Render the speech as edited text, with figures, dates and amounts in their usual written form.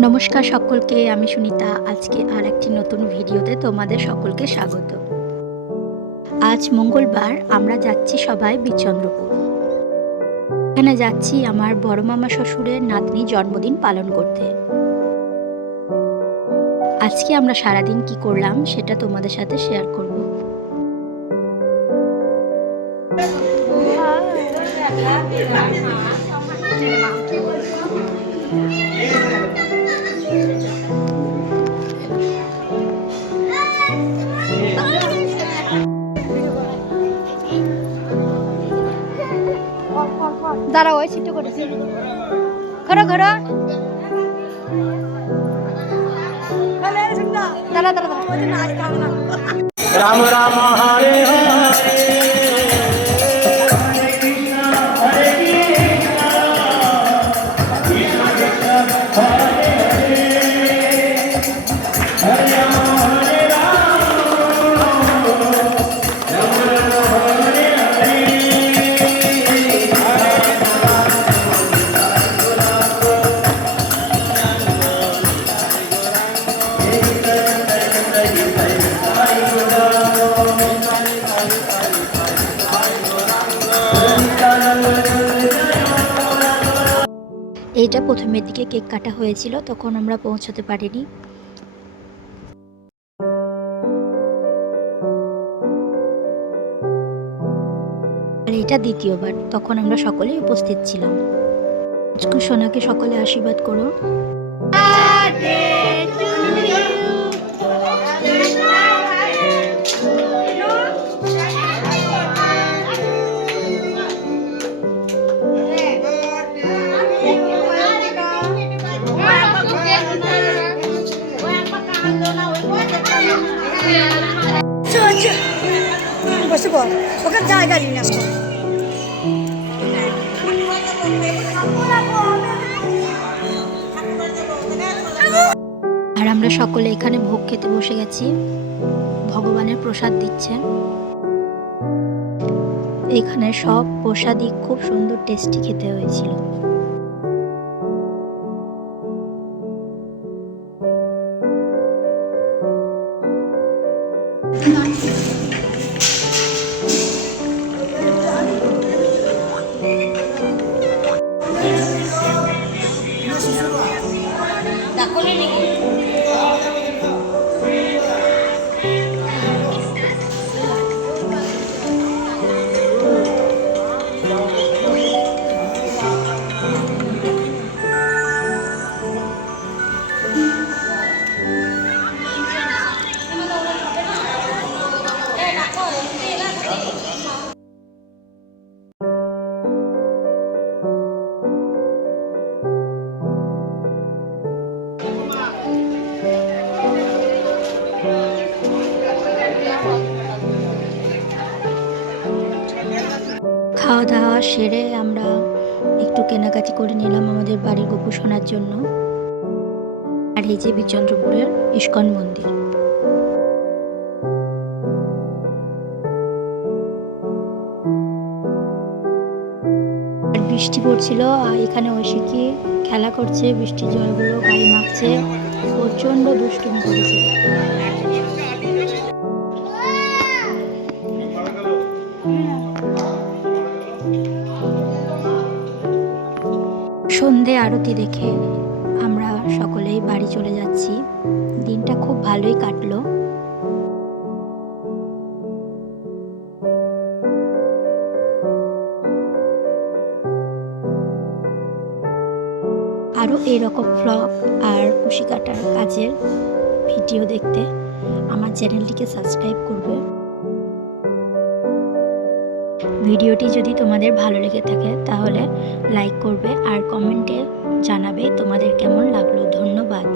নমস্কার সকলকে, আমি সুনিতা। আজকে আর একটি নতুন ভিডিওতে তোমাদের সকলকে স্বাগত। আজ মঙ্গলবার, আমরা যাচ্ছি সবাই বিচন্দ্রপুর। এখানে যাচ্ছি আমার বড় মামা শ্বশুরের নাতনি জন্মদিন পালন করতে। আজকে আমরা সারাদিন কি করলাম সেটা তোমাদের সাথে শেয়ার করব। দাঁড়াও, ওই সিটটা করেছি। ঘোরো ঘোরো, দাঁড়া দাঁড়া রাম রাম হরে হরে এইটা প্রথমের দিকে কেক কাটা হয়েছিল, তখন আমরা পৌঁছাতে পারিনি। আর এটা দ্বিতীয়বার, তখন আমরা সকলেই উপস্থিত ছিলাম। সোনাকে সকলে আশীর্বাদ করো। বসে বল, ওকে জায়গা নিয়ে আসো। আর আমরা সকলে এখানে ভোগ খেতে বসে গেছি। ভগবানের প্রসাদ দিচ্ছে। এখানে সব প্রসাদই খুব সুন্দর টেস্টি খেতে হয়েছিল। খাওয়া দাওয়া সেরে আমরা একটু কেনাকাটি করে নিলাম আমাদের বাড়ির গপু সোনার জন্য। আর এই যে বিচন্দ্রপুরের ইস্কন মন্দির। আর বৃষ্টি পড়ছিল, আর এখানে ঐশিকি খেলা করছে, বৃষ্টির জলগুলো গায়ে মাখছে, প্রচণ্ড দুষ্টুমি করেছে। সন্ধে আরতি দেখে আমরা সকলেই বাড়ি চলে যাচ্ছি। দিনটা খুব ভালোই কাটলো। আরও এরকম ব্লগ আর কুশি কাটার কাজের ভিডিও দেখতে আমার চ্যানেলটিকে সাবস্ক্রাইব করবে। ভিডিওটি যদি তোমাদের ভালো লেগে থাকে তাহলে লাইক করবে আর কমেন্টে জানাবে তোমাদের কেমন লাগলো। ধন্যবাদ।